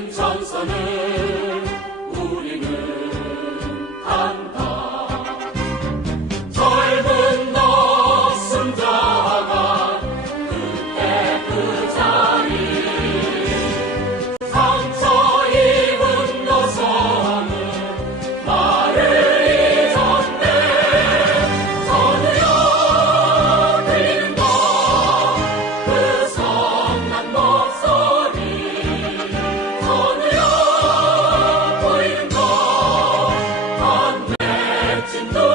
주님 찬송해. to know.